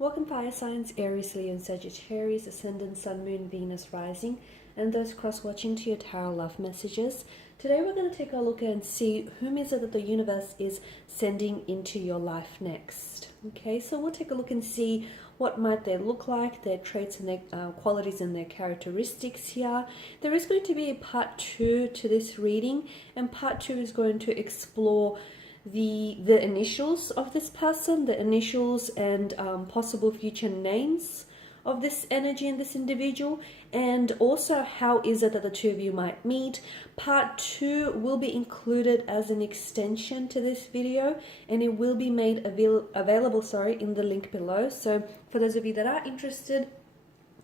Welcome fire signs, Aries, Leo, and Sagittarius, Ascendant, Sun, Moon, Venus, Rising, and those cross-watching to your tarot love messages. Today we're going to take a look and see whom is it that the universe is sending into your life next. Okay, so we'll take a look and see what might they look like, their traits and their qualities and their characteristics here. There is going to be a part 2 to this reading, and part 2 is going to explore the initials of this person, the initials and possible future names of this energy and this individual, and also how is it that the two of you might meet. Part 2 will be included as an extension to this video, and it will be made available in the link below. So for those of you that are interested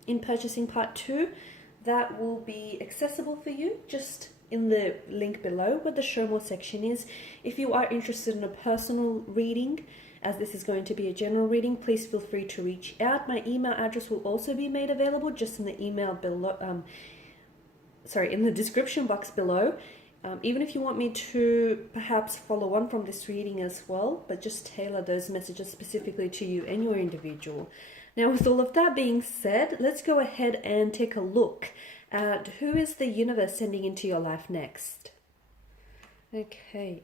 in purchasing part 2, that will be accessible for you just in the link below where the show more section is. If you are interested in a personal reading, as this is going to be a general reading, please feel free to reach out. My email address will also be made available just in the email below, in the description box below. Even if you want me to perhaps follow on from this reading as well, but just tailor those messages specifically to you and your individual. Now, with all of that being said, let's go ahead and take a look at who is the universe sending into your life next. Okay.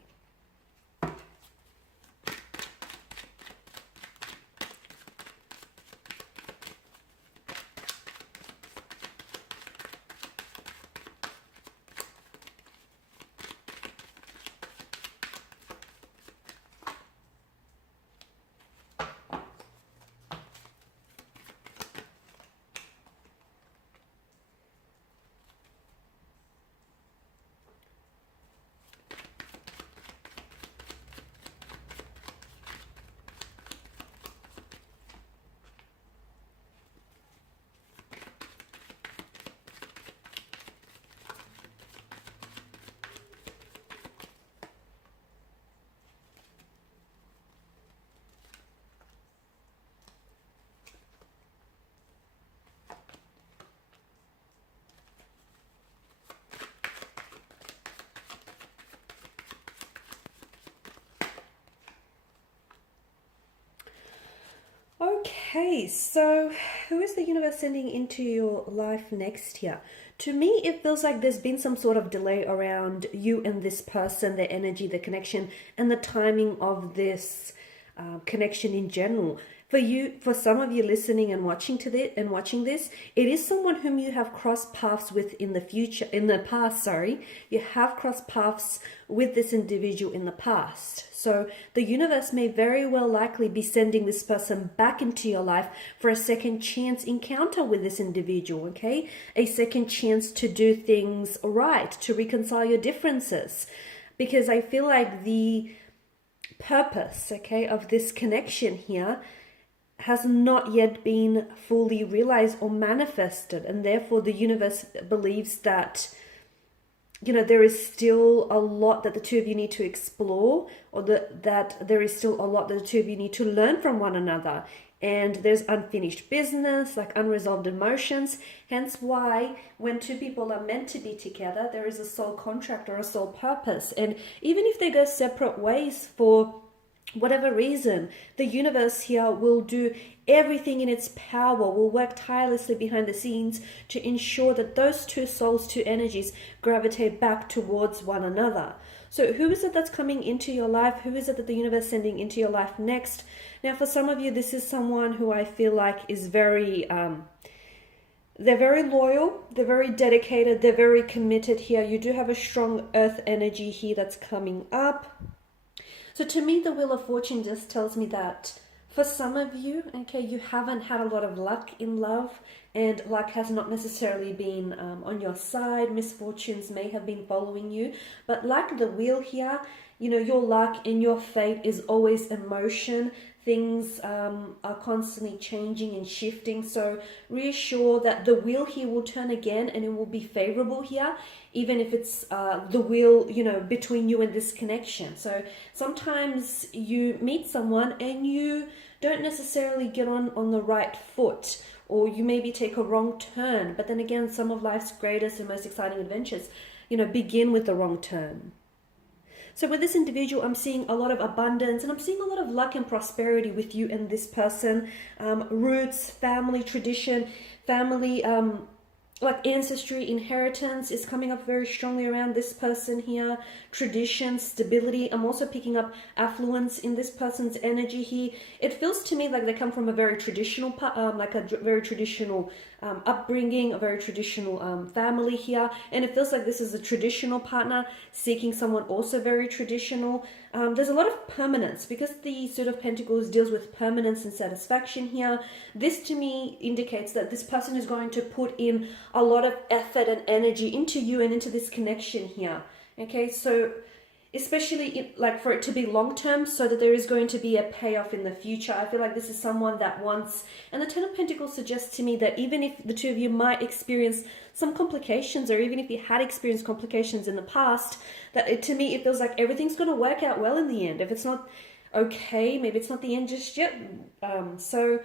Okay, so who is the universe sending into your life next here? To me, it feels like there's been some sort of delay around you and this person, their energy, the connection, and the timing of this connection in general. For some of you listening and watching this, it is someone whom you have crossed paths with in the past. You have crossed paths with this individual in the past. So the universe may very well likely be sending this person back into your life for a second chance encounter with this individual, okay? A second chance to do things right, to reconcile your differences. Because I feel like the purpose, okay, of this connection here has not yet been fully realized or manifested, and therefore the universe believes that there is still a lot that the two of you need to explore, or that there is still a lot that the two of you need to learn from one another, and there's unfinished business, like unresolved emotions. Hence why when two people are meant to be together, there is a soul contract or a soul purpose. And even if they go separate ways for whatever reason, the universe here will do everything in its power, will work tirelessly behind the scenes to ensure that those two souls, two energies, gravitate back towards one another. So who is it that's coming into your life? Who is it that the universe is sending into your life next? Now, for some of you, this is someone who I feel like is very they're very loyal, they're very dedicated, they're very committed here. You do have a strong earth energy here that's coming up. So to me, the Wheel of Fortune just tells me that for some of you, okay, you haven't had a lot of luck in love, and luck has not necessarily been on your side. Misfortunes may have been following you, but like the wheel here, your luck and your fate is always in motion. Things are constantly changing and shifting. So reassure that the wheel here will turn again, and it will be favorable here, even if it's the wheel, between you and this connection. So sometimes you meet someone and you don't necessarily get on the right foot, or you maybe take a wrong turn. But then again, some of life's greatest and most exciting adventures, begin with the wrong turn. So with this individual, I'm seeing a lot of abundance, and I'm seeing a lot of luck and prosperity with you and this person. Roots, family, tradition, family, like ancestry, inheritance is coming up very strongly around this person here. Tradition, stability. I'm also picking up affluence in this person's energy here. It feels to me like they come from a very traditional, very traditional upbringing, a very traditional family here. And it feels like this is a traditional partner seeking someone also very traditional. There's a lot of permanence because the Suit of Pentacles deals with permanence and satisfaction here. This to me indicates that this person is going to put in a lot of effort and energy into you and into this connection here. Okay, so especially like for it to be long term, so that there is going to be a payoff in the future. I feel like this is someone that wants, and the Ten of Pentacles suggests to me that even if the two of you might experience some complications, or even if you had experienced complications in the past, that to me it feels like everything's going to work out well in the end. If it's not okay, maybe it's not the end just yet. So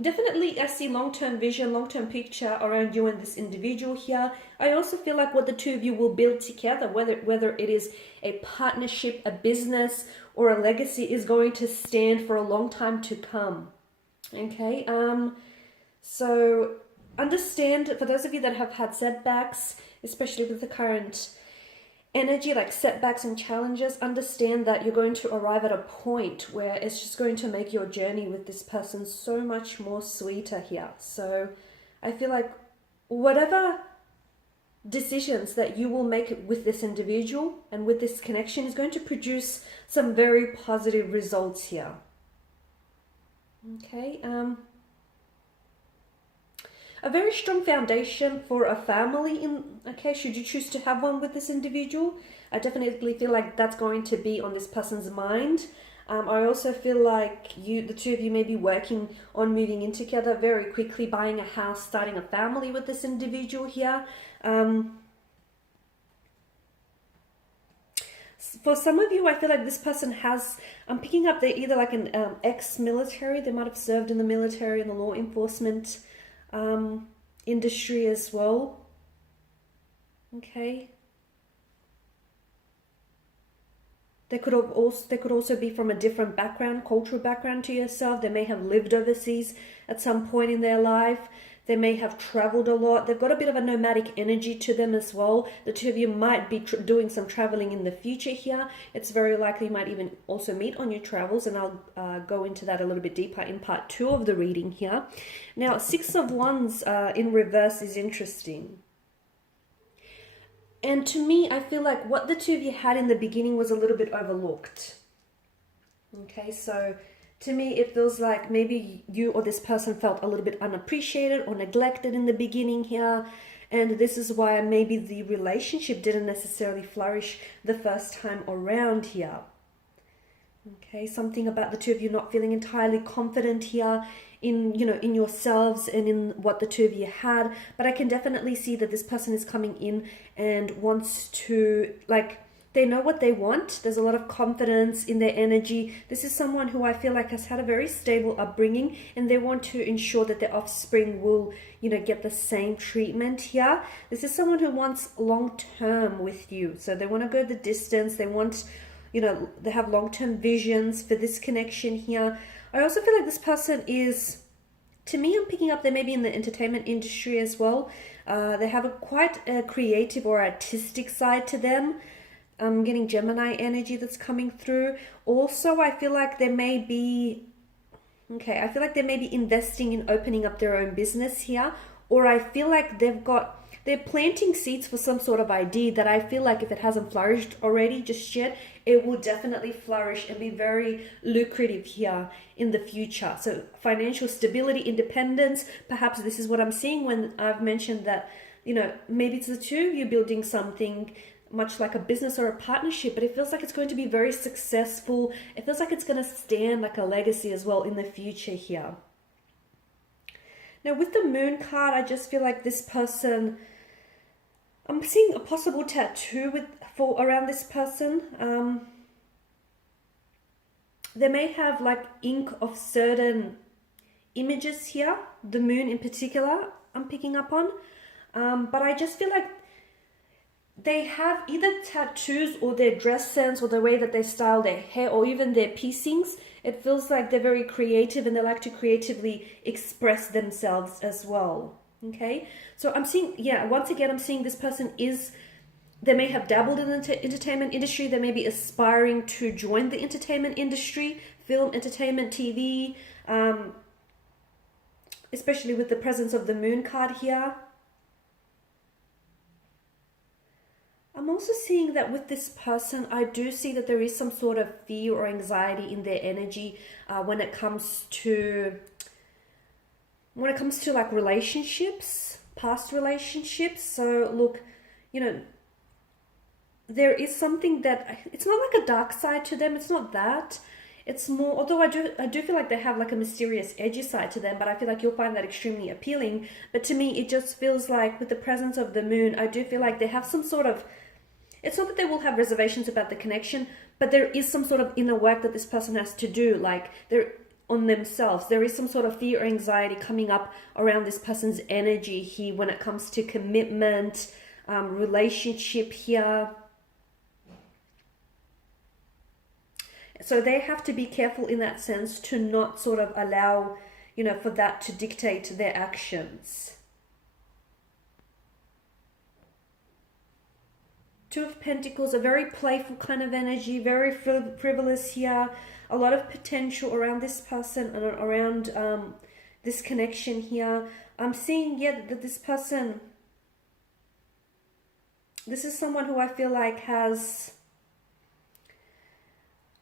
definitely I see long-term vision, long-term picture around you and this individual here. I also feel like what the two of you will build together, whether it is a partnership, a business, or a legacy, is going to stand for a long time to come. Okay, so understand, for those of you that have had setbacks, especially with the current energy, like setbacks and challenges, understand that you're going to arrive at a point where it's just going to make your journey with this person so much more sweeter here. So I feel like whatever decisions that you will make with this individual and with this connection is going to produce some very positive results here. Okay, a very strong foundation for a family, should you choose to have one with this individual. I definitely feel like that's going to be on this person's mind. I also feel like the two of you may be working on moving in together very quickly, buying a house, starting a family with this individual here. For some of you, I feel like this person has, I'm picking up they're either like an ex-military, they might have served in the military and the law enforcement industry as well. Okay. They could also be from a different background, cultural background to yourself. They may have lived overseas at some point in their life. They may have traveled a lot. They've got a bit of a nomadic energy to them as well. The two of you might be doing some traveling in the future here. It's very likely you might even also meet on your travels, and I'll go into that a little bit deeper in part 2 of the reading here. Now, Six of Wands in reverse is interesting. And to me, I feel like what the two of you had in the beginning was a little bit overlooked. Okay, so to me, it feels like maybe you or this person felt a little bit unappreciated or neglected in the beginning here. And this is why maybe the relationship didn't necessarily flourish the first time around here. Okay, something about the two of you not feeling entirely confident here in, in yourselves and in what the two of you had. But I can definitely see that this person is coming in and wants to, they know what they want. There's a lot of confidence in their energy. This is someone who I feel like has had a very stable upbringing, and they want to ensure that their offspring will, get the same treatment here. This is someone who wants long-term with you. So they want to go the distance. They want, they have long-term visions for this connection here. I also feel like this person is, to me, I'm picking up they may be in the entertainment industry as well. They have quite a creative or artistic side to them. I'm getting Gemini energy that's coming through. Also, I feel like they may be, I feel like they may be investing in opening up their own business here. Or I feel like they're planting seeds for some sort of idea that I feel like if it hasn't flourished already just yet, it will definitely flourish and be very lucrative here in the future. So financial stability, independence, perhaps this is what I'm seeing when I've mentioned that, maybe it's the two of you building something much like a business or a partnership, but it feels like it's going to be very successful. It feels like it's going to stand like a legacy as well in the future here. Now with the Moon card, I just feel like this person, I'm seeing a possible tattoo around this person. They may have ink of certain images here, the moon in particular, I'm picking up on. But I just feel like they have either tattoos or their dress sense or the way that they style their hair or even their piercings. It feels like they're very creative and they like to creatively express themselves as well. Okay, so I'm seeing, yeah, once again, I'm seeing this person is, they may have dabbled in the entertainment industry. They may be aspiring to join the entertainment industry, film, entertainment, TV, especially with the presence of the moon card here. I'm also seeing that with this person, I do see that there is some sort of fear or anxiety in their energy when it comes to like relationships, past relationships. So look, you know, there is something that, it's not like a dark side to them. It's not that. It's more, although I do feel like they have like a mysterious, edgy side to them, but I feel like you'll find that extremely appealing. But to me, it just feels like with the presence of the moon, I do feel like they have some sort of, it's not that they will have reservations about the connection, but there is some sort of inner work that this person has to do, like they're on themselves. There is some sort of fear or anxiety coming up around this person's energy here when it comes to commitment, relationship here. So they have to be careful in that sense to not sort of allow, you know, for that to dictate their actions. Two of Pentacles, a very playful kind of energy, very frivolous here. A lot of potential around this person and around this connection here. I'm seeing, yeah, that this person, this is someone who I feel like has,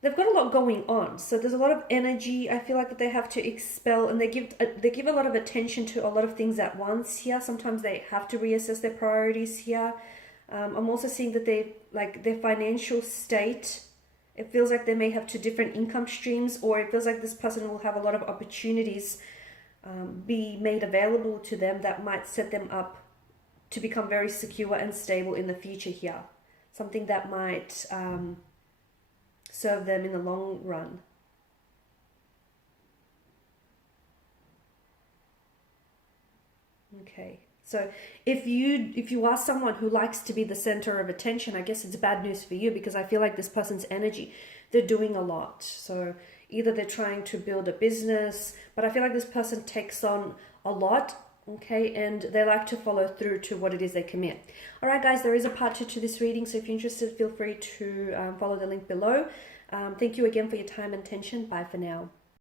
they've got a lot going on. So there's a lot of energy I feel like that they have to expel, and they give a lot of attention to a lot of things at once here. Sometimes they have to reassess their priorities here. I'm also seeing that they, like their financial state, it feels like they may have two different income streams, or it feels like this person will have a lot of opportunities be made available to them that might set them up to become very secure and stable in the future here. Something that might serve them in the long run. Okay. So if you are someone who likes to be the center of attention, I guess it's bad news for you, because I feel like this person's energy, they're doing a lot. So either they're trying to build a business, but I feel like this person takes on a lot, okay, and they like to follow through to what it is they commit. All right, guys, there is a part 2 to this reading, so if you're interested, feel free to follow the link below. Thank you again for your time and attention. Bye for now.